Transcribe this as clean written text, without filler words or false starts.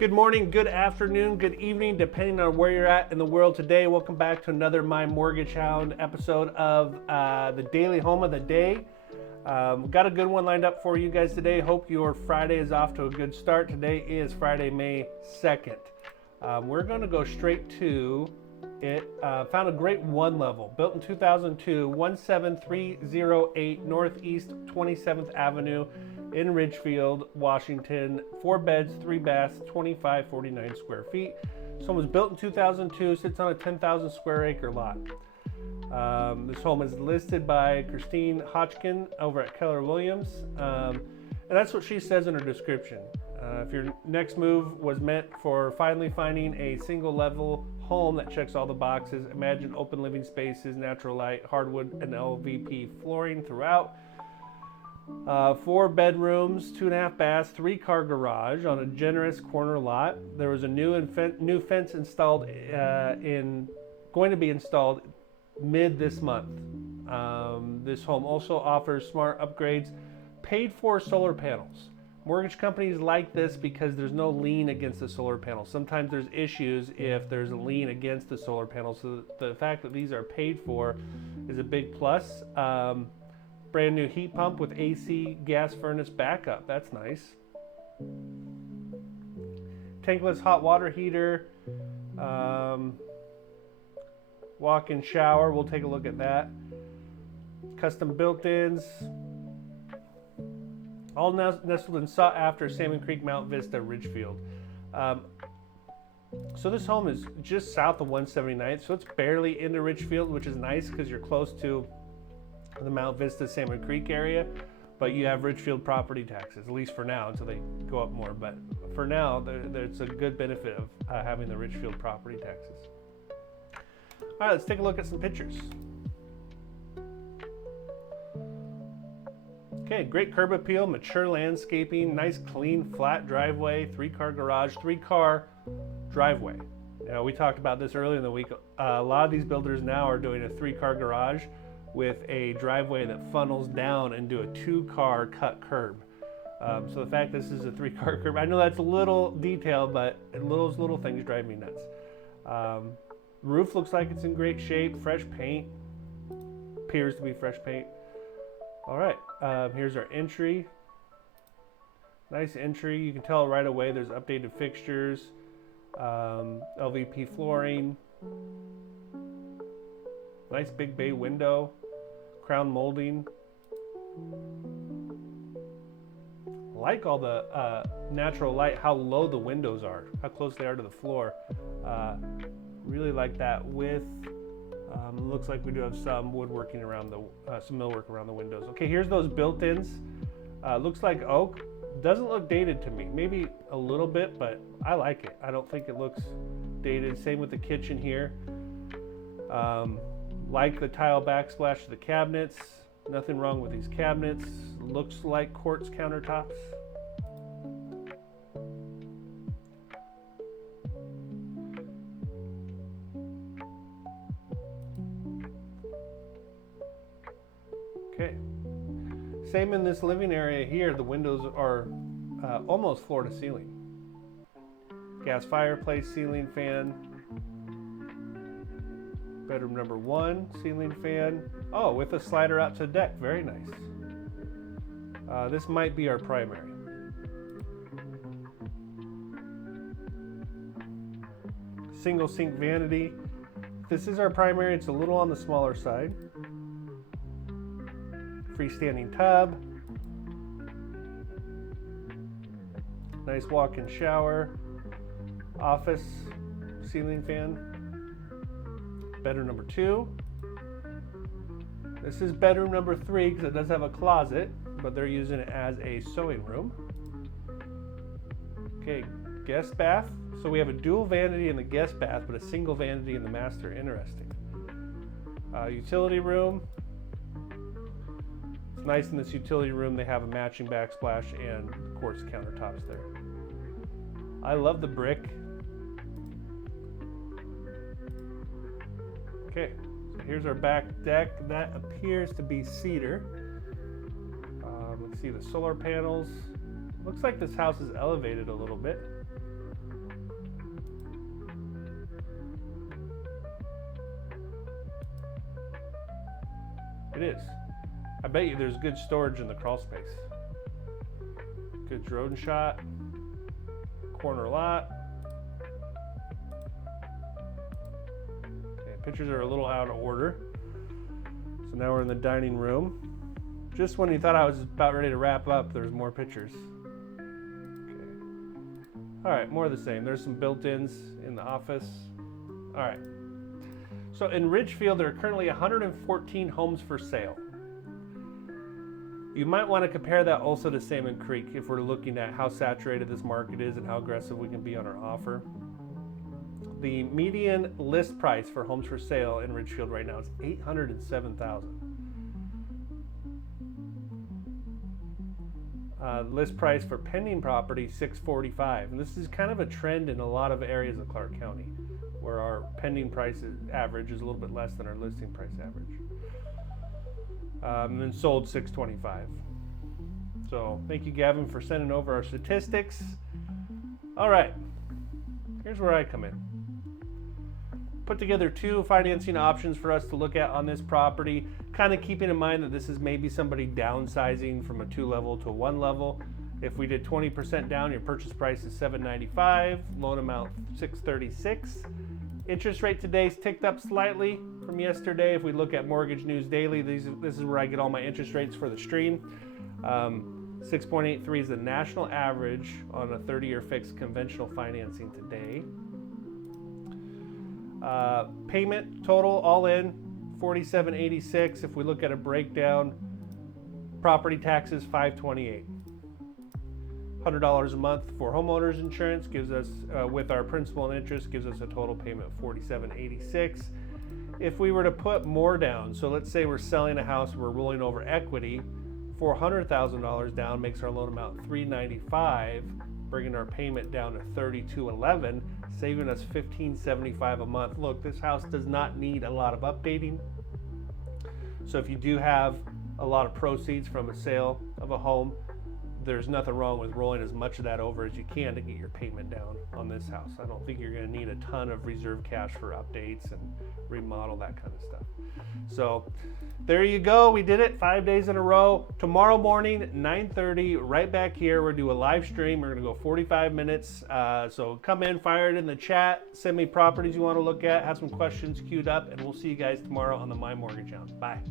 Good morning, good afternoon, good evening, depending on where you're at in the world today. Welcome back to another My Mortgage Hound episode of the Daily Home of the Day. Got a good one lined up for you guys today. Hope your Friday is off to a good start. Today is Friday, May 2nd. We're going to go straight to it. Found a great one level, built in 2002, 17308 Northeast 27th Avenue in Ridgefield, Washington. 4 beds, 3 baths, 2549 square feet. This home was built in 2002, sits on a 10,000 square acre lot. This home is listed by Christine Hodgkin over at Keller Williams. And that's what she says in her description. If your next move was meant for finally finding a single level home that checks all the boxes, imagine open living spaces, natural light, hardwood and LVP flooring throughout. 4 bedrooms, 2.5 baths, 3-car garage on a generous corner lot. There was a new fence installed going to be installed mid this month. This home also offers smart upgrades, paid for solar panels. Mortgage companies like this because there's no lien against the solar panels. Sometimes there's issues if there's a lien against the solar panels. So the fact that these are paid for is a big plus. Brand new heat pump with AC gas furnace backup. That's nice. Tankless hot water heater. Walk-in shower. We'll take a look at that. Custom built-ins. All nestled in sought-after Salmon Creek, Mount Vista, Ridgefield. So this home is just south of 179th, so it's barely into Ridgefield, which is nice because you're close to the Mount Vista, Salmon Creek area, but you have Ridgefield property taxes, at least for now, until they go up more. But for now, there's a good benefit of having the Ridgefield property taxes. All right, let's take a look at some pictures. Okay, great curb appeal, mature landscaping, nice clean flat driveway, 3-car garage, 3-car driveway. You know, we talked about this earlier in the week. A lot of these builders now are doing a 3-car garage with a driveway that funnels down into a 2-car cut curb. So the fact this is a 3-car curb, I know that's a little detail, but those little things drive me nuts. Roof looks like it's in great shape, fresh paint, appears to be fresh paint. All right, here's our entry. Nice entry. You can tell right away there's updated fixtures, LVP flooring, nice big bay window, crown molding. Like all the natural light, how low the windows are, how close they are to the floor. Really like that width. Looks like we do have some woodworking around some millwork around the windows. Okay, here's those built-ins. Looks like oak. Doesn't look dated to me. Maybe a little bit, but I like it. I don't think it looks dated. Same with the kitchen here. Like the tile backsplash to the cabinets. Nothing wrong with these cabinets. Looks like quartz countertops. Okay. Same in this living area here. The windows are almost floor to ceiling. Gas fireplace, ceiling fan. Bedroom number 1, ceiling fan. Oh, with a slider out to the deck. Very nice. This might be our primary. Single sink vanity. This is our primary. It's a little on the smaller side. Freestanding tub. Nice walk-in shower. Office, ceiling fan. Bedroom number 2. This is bedroom number 3 because it does have a closet, but they're using it as a sewing room. Okay, guest bath. So we have a dual vanity in the guest bath, but a single vanity in the master. Interesting. Utility room. It's nice in this utility room. They have a matching backsplash and quartz countertops there. I love the brick. Okay, so here's our back deck. That appears to be cedar. Let's see the solar panels. Looks like this house is elevated a little bit. It is. I bet you there's good storage in the crawl space. Good drone shot. Corner lot. Okay, pictures are a little out of order. So now we're in the dining room. Just when you thought I was about ready to wrap up, there's more pictures. Okay. All right, more of the same. There's some built-ins in the office. All right. So in Ridgefield, there are currently 114 homes for sale. You might want to compare that also to Salmon Creek if we're looking at how saturated this market is and how aggressive we can be on our offer. The median list price for homes for sale in Ridgefield right now is $807,000. List price for pending property $645,000, and this is kind of a trend in a lot of areas of Clark County, where our pending price average is a little bit less than our listing price average. And then sold $625,000. So thank you, Gavin, for sending over our statistics. All right, here's where I come in. Put together two financing options for us to look at on this property, kind of keeping in mind that this is maybe somebody downsizing from a 2-level to a 1-level. If we did 20% down, your purchase price is $795,000, loan amount $636,000. Interest rate today's ticked up slightly from yesterday. If we look at Mortgage News Daily, this is where I get all my interest rates for the stream. 6.83 is the national average on a 30-year fixed conventional financing today. Payment total all in $47.86. If we look at a breakdown, property taxes $528. $100 a month for homeowners insurance gives us, with our principal and interest, gives us a total payment of $47.86. If we were to put more down, so let's say we're selling a house, we're rolling over equity, $400,000 down makes our loan amount $395, bringing our payment down to $32.11, saving us $15.75 a month. Look, this house does not need a lot of updating. So if you do have a lot of proceeds from a sale of a home, there's nothing wrong with rolling as much of that over as you can to get your payment down on this house. I don't think you're going to need a ton of reserve cash for updates and remodel, that kind of stuff. So there you go. We did it 5 days in a row. Tomorrow morning, 9:30, right back here. We're going to do a live stream. We're going to go 45 minutes. So come in, fire it in the chat. Send me properties you want to look at. Have some questions queued up, and we'll see you guys tomorrow on the My Mortgage Hound. Bye.